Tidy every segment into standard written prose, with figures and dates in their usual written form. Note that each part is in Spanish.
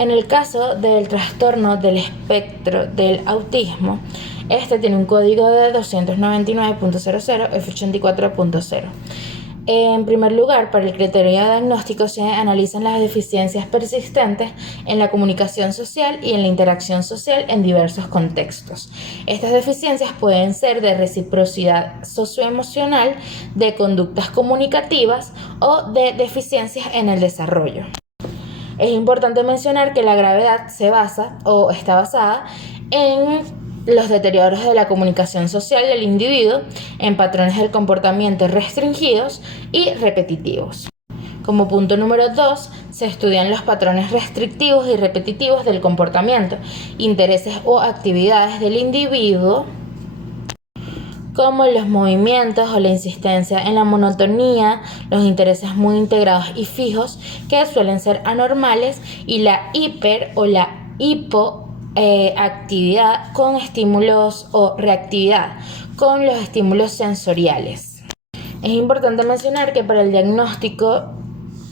En el caso del trastorno del espectro del autismo, este tiene un código de 299.00 F84.0. En primer lugar, para el criterio de diagnóstico se analizan las deficiencias persistentes en la comunicación social y en la interacción social en diversos contextos. Estas deficiencias pueden ser de reciprocidad socioemocional, de conductas comunicativas o de deficiencias en el desarrollo. Es importante mencionar que la gravedad se basa o está basada en los deterioros de la comunicación social del individuo, en patrones del comportamiento restringidos y repetitivos. Como punto número 2, se estudian los patrones restrictivos y repetitivos del comportamiento, intereses o actividades del individuo, como los movimientos o la insistencia en la monotonía, los intereses muy integrados y fijos que suelen ser anormales, y la hiper o la hipoactividad con estímulos o reactividad con los estímulos sensoriales. Es importante mencionar que para el diagnóstico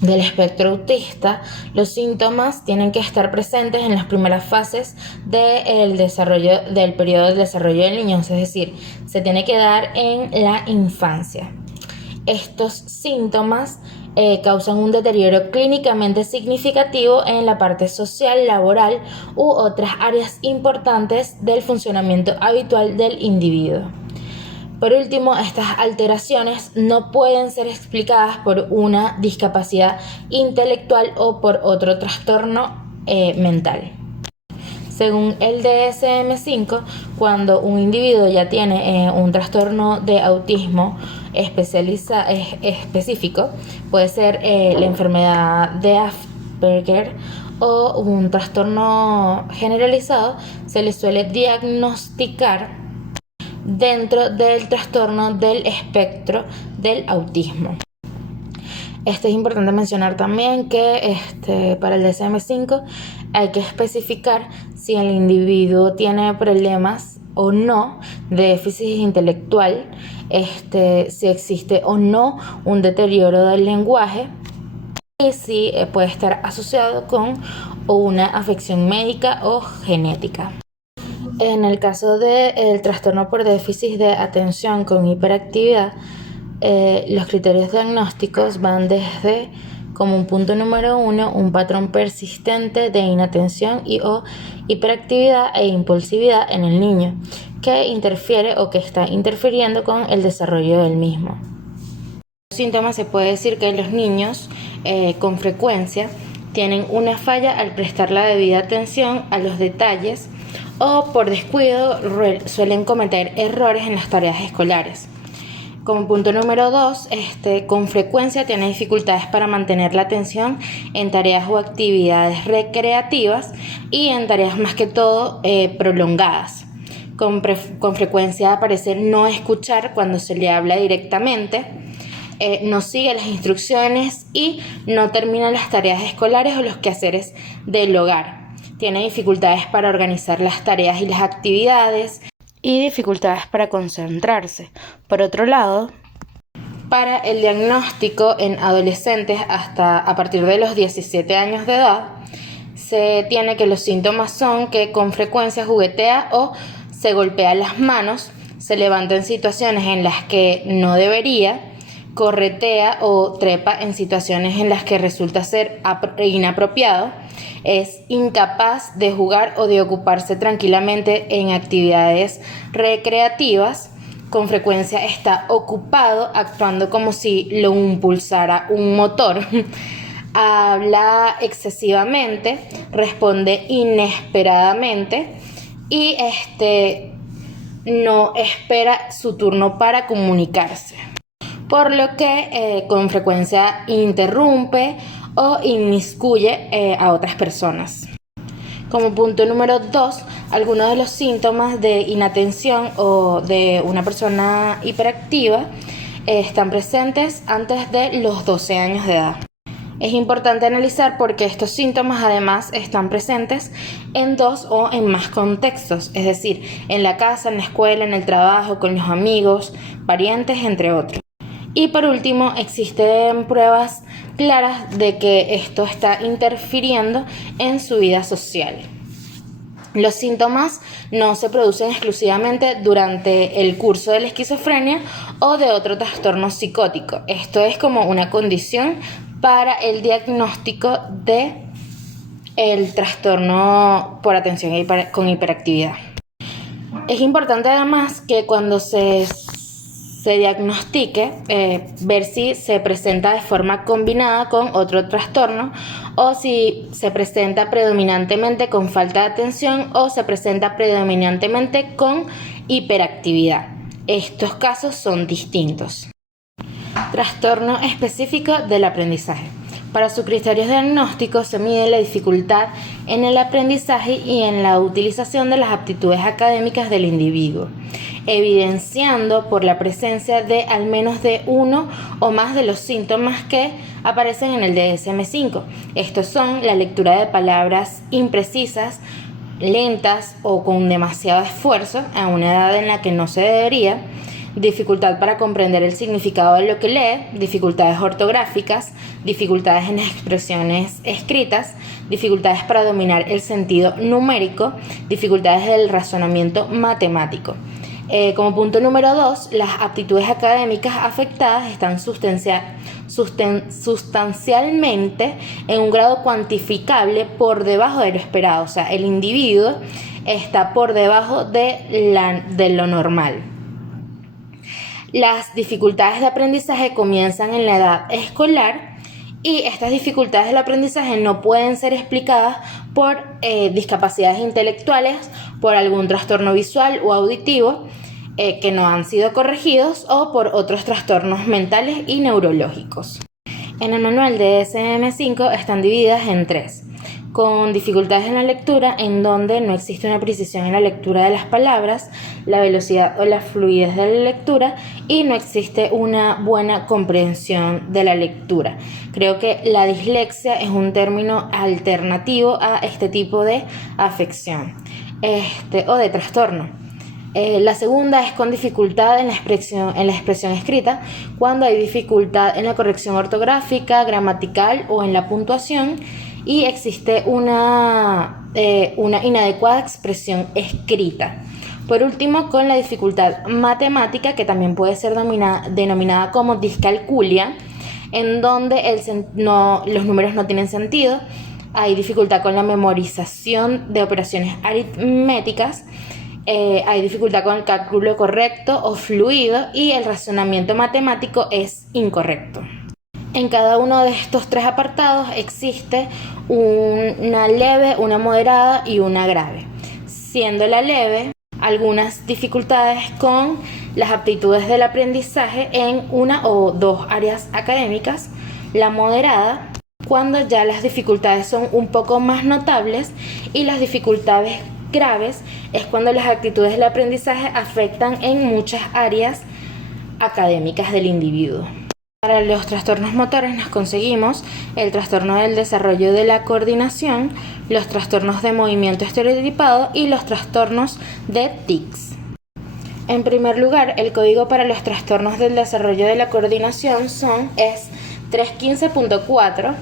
del espectro autista, los síntomas tienen que estar presentes en las primeras fases del desarrollo del periodo de desarrollo del niño, es decir, se tiene que dar en la infancia. Estos síntomas causan un deterioro clínicamente significativo en la parte social, laboral u otras áreas importantes del funcionamiento habitual del individuo. Por último, estas alteraciones no pueden ser explicadas por una discapacidad intelectual o por otro trastorno mental. Según el DSM-5, cuando un individuo ya tiene un trastorno de autismo específico, puede ser la enfermedad de Asperger o un trastorno generalizado, se le suele diagnosticar dentro del trastorno del espectro del autismo. Es importante mencionar también que para el DSM-5 hay que especificar si el individuo tiene problemas o no de déficit intelectual, si existe o no un deterioro del lenguaje y si puede estar asociado con una afección médica o genética. En el caso del trastorno por déficit de atención con hiperactividad, los criterios diagnósticos van desde, como un punto número 1, un patrón persistente de inatención y o hiperactividad e impulsividad en el niño, que interfiere o que está interfiriendo con el desarrollo del mismo. Los síntomas, se puede decir que los niños con frecuencia tienen una falla al prestar la debida atención a los detalles o por descuido suelen cometer errores en las tareas escolares. Como punto número 2, con frecuencia tiene dificultades para mantener la atención en tareas o actividades recreativas y en tareas más que todo prolongadas. Con frecuencia parece no escuchar cuando se le habla directamente, no sigue las instrucciones y no termina las tareas escolares o los quehaceres del hogar. Tiene dificultades para organizar las tareas y las actividades y dificultades para concentrarse. Por otro lado, para el diagnóstico en adolescentes hasta a partir de los 17 años de edad, se tiene que los síntomas son que con frecuencia juguetea o se golpea las manos, se levanta en situaciones en las que no debería, corretea o trepa en situaciones en las que resulta ser inapropiado, es incapaz de jugar o de ocuparse tranquilamente en actividades recreativas, con frecuencia está ocupado actuando como si lo impulsara un motor, habla excesivamente, responde inesperadamente y no espera su turno para comunicarse, por lo que con frecuencia interrumpe o inmiscuye a otras personas. Como punto número 2, algunos de los síntomas de inatención o de una persona hiperactiva están presentes antes de los 12 años de edad. Es importante analizar porque estos síntomas además están presentes en 2 o en más contextos, es decir, en la casa, en la escuela, en el trabajo, con los amigos, parientes, entre otros. Y por último, existen pruebas claras de que esto está interfiriendo en su vida social. Los síntomas no se producen exclusivamente durante el curso de la esquizofrenia o de otro trastorno psicótico. Esto es como una condición para el diagnóstico de el trastorno por atención con hiperactividad. Es importante además que cuando se diagnostique, ver si se presenta de forma combinada con otro trastorno o si se presenta predominantemente con falta de atención o se presenta predominantemente con hiperactividad. Estos casos son distintos. Trastorno específico del aprendizaje. Para sus criterios diagnósticos se mide la dificultad en el aprendizaje y en la utilización de las aptitudes académicas del individuo, evidenciando por la presencia de al menos de uno o más de los síntomas que aparecen en el DSM-5. Estos son la lectura de palabras imprecisas, lentas o con demasiado esfuerzo a una edad en la que no se debería, dificultad para comprender el significado de lo que lee, dificultades ortográficas, dificultades en expresiones escritas, dificultades para dominar el sentido numérico, dificultades del razonamiento matemático. Como punto número 2, las aptitudes académicas afectadas están sustancialmente en un grado cuantificable por debajo de lo esperado, o sea, el individuo está por debajo de lo normal. Las dificultades de aprendizaje comienzan en la edad escolar y estas dificultades del aprendizaje no pueden ser explicadas por discapacidades intelectuales, por algún trastorno visual o auditivo que no han sido corregidos o por otros trastornos mentales y neurológicos. En el manual de DSM-5 están divididas en 3. Con dificultades en la lectura, en donde no existe una precisión en la lectura de las palabras, la velocidad o la fluidez de la lectura y no existe una buena comprensión de la lectura. Creo que la dislexia es un término alternativo a este tipo de afección o de trastorno. La segunda es con dificultad en la expresión escrita, cuando hay dificultad en la corrección ortográfica, gramatical o en la puntuación, y existe una inadecuada expresión escrita. Por último, con la dificultad matemática, que también puede ser denominada como discalculia, en donde los números no tienen sentido, hay dificultad con la memorización de operaciones aritméticas, hay dificultad con el cálculo correcto o fluido y el razonamiento matemático es incorrecto. En cada uno de estos 3 apartados existe una leve, una moderada y una grave, siendo la leve algunas dificultades con las aptitudes del aprendizaje en una o 2 áreas académicas, la moderada cuando ya las dificultades son un poco más notables y las dificultades graves es cuando las actitudes del aprendizaje afectan en muchas áreas académicas del individuo. Para los trastornos motores nos conseguimos el trastorno del desarrollo de la coordinación, los trastornos de movimiento estereotipado y los trastornos de tics. En primer lugar, el código para los trastornos del desarrollo de la coordinación es 315.4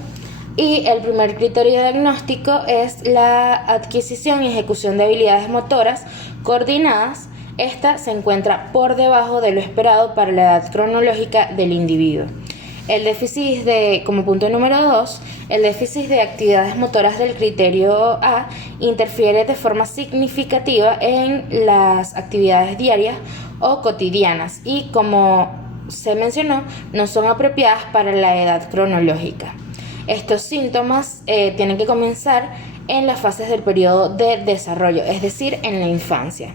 y el primer criterio diagnóstico es la adquisición y ejecución de habilidades motoras coordinadas. Esta se encuentra por debajo de lo esperado para la edad cronológica del individuo. El déficit como punto número 2, el déficit de actividades motoras del criterio A interfiere de forma significativa en las actividades diarias o cotidianas y, como se mencionó, no son apropiadas para la edad cronológica. Estos síntomas tienen que comenzar en las fases del periodo de desarrollo, es decir, en la infancia.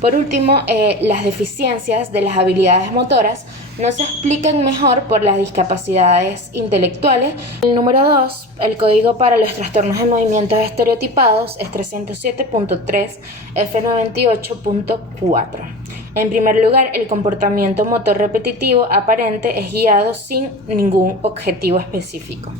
Por último, las deficiencias de las habilidades motoras no se explican mejor por las discapacidades intelectuales. El número 2, el código para los trastornos de movimientos estereotipados es 307.3 F98.4. En primer lugar, el comportamiento motor repetitivo aparente es guiado sin ningún objetivo específico.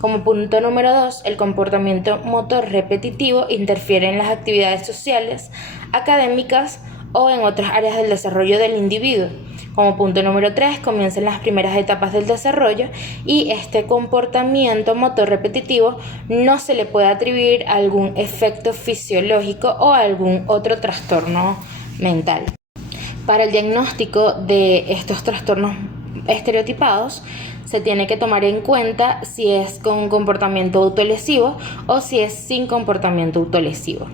Como punto número 2, el comportamiento motor repetitivo interfiere en las actividades sociales, académicas o en otras áreas del desarrollo del individuo. Como punto número 3, comienzan las primeras etapas del desarrollo y este comportamiento motor repetitivo no se le puede atribuir a algún efecto fisiológico o a algún otro trastorno mental. Para el diagnóstico de estos trastornos estereotipados, se tiene que tomar en cuenta si es con comportamiento autolesivo o si es sin comportamiento autolesivo.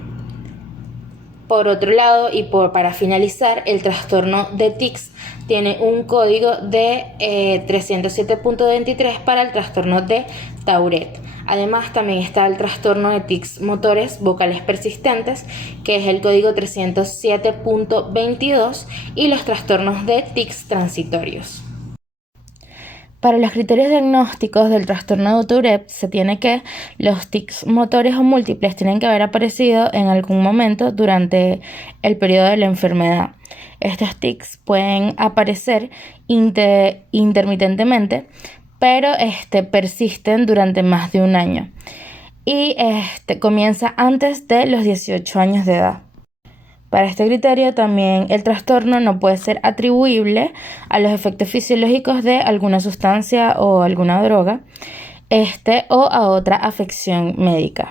Por otro lado, para finalizar, el trastorno de tics tiene un código de 307.23 para el trastorno de Tourette. Además, también está el trastorno de tics motores vocales persistentes, que es el código 307.22, y los trastornos de tics transitorios. Para los criterios diagnósticos del trastorno de Tourette se tiene que los tics motores o múltiples tienen que haber aparecido en algún momento durante el periodo de la enfermedad. Estos tics pueden aparecer intermitentemente, pero persisten durante más de un año y comienza antes de los 18 años de edad. Para este criterio también el trastorno no puede ser atribuible a los efectos fisiológicos de alguna sustancia o alguna droga, o a otra afección médica.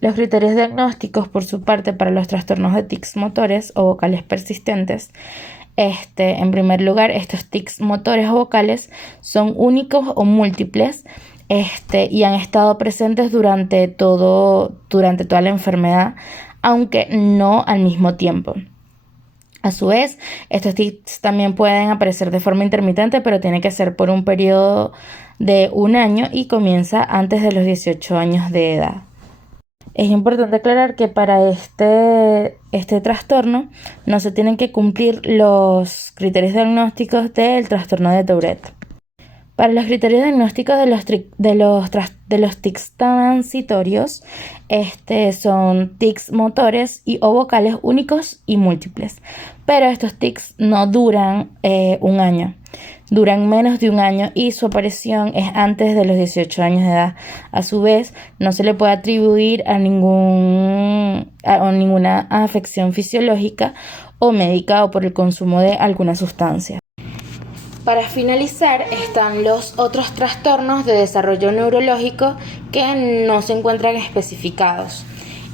Los criterios diagnósticos, por su parte, para los trastornos de tics motores o vocales persistentes, en primer lugar, estos tics motores o vocales son únicos o múltiples, y han estado presentes durante toda la enfermedad, aunque no al mismo tiempo. A su vez, estos tics también pueden aparecer de forma intermitente, pero tiene que ser por un periodo de un año y comienza antes de los 18 años de edad. Es importante aclarar que para este trastorno no se tienen que cumplir los criterios diagnósticos del trastorno de Tourette. Para los criterios diagnósticos de los tics transitorios, son tics motores o vocales únicos y múltiples. Pero estos tics no duran un año, duran menos de un año y su aparición es antes de los 18 años de edad. A su vez, no se le puede atribuir a ninguna afección fisiológica o médica o por el consumo de alguna sustancia. Para finalizar, están los otros trastornos de desarrollo neurológico que no se encuentran especificados.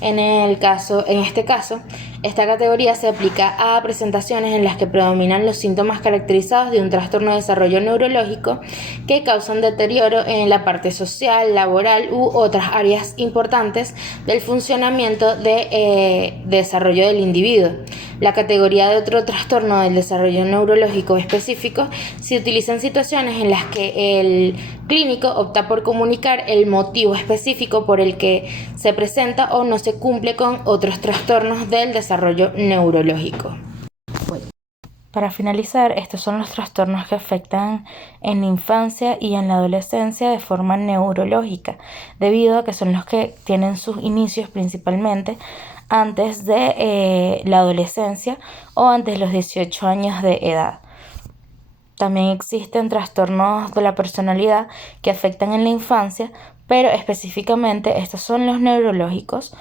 En este caso, esta categoría se aplica a presentaciones en las que predominan los síntomas caracterizados de un trastorno de desarrollo neurológico que causan deterioro en la parte social, laboral u otras áreas importantes del funcionamiento de desarrollo del individuo. La categoría de otro trastorno del desarrollo neurológico específico se utiliza en situaciones en las que el clínico opta por comunicar el motivo específico por el que se presenta o no se cumple con otros trastornos del desarrollo neurológico. Para finalizar, estos son los trastornos que afectan en la infancia y en la adolescencia de forma neurológica, debido a que son los que tienen sus inicios principalmente antes de la adolescencia o antes de los 18 años de edad. También existen trastornos de la personalidad que afectan en la infancia, pero específicamente estos son los neurológicos,